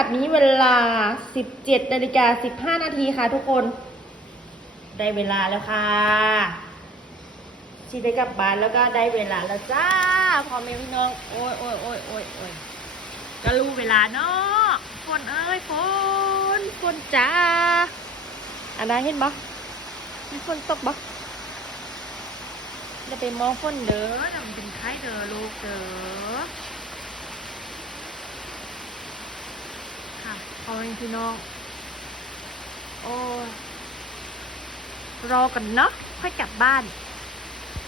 แบบนี้เวลา 17:15 นาทีค่ะทุกคน ได้เวลาแล้วค่ะชีได้กลับบ้านแล้วก็ได้เวลาแล้วจ้าพ่อแม่พี่น้องโอ้ยก็รู้เวลาเนาะฝนเอ้ยฝนจ้าอันนั้นเห็นบ่มีฝนตกบ่จะไปมองฝนเด้อจะเป็นไข้เด้อลูกเด้อค่ะพ่อแม่พี่น้องโอ้รอกันเนาะค่อยกลับบ้าน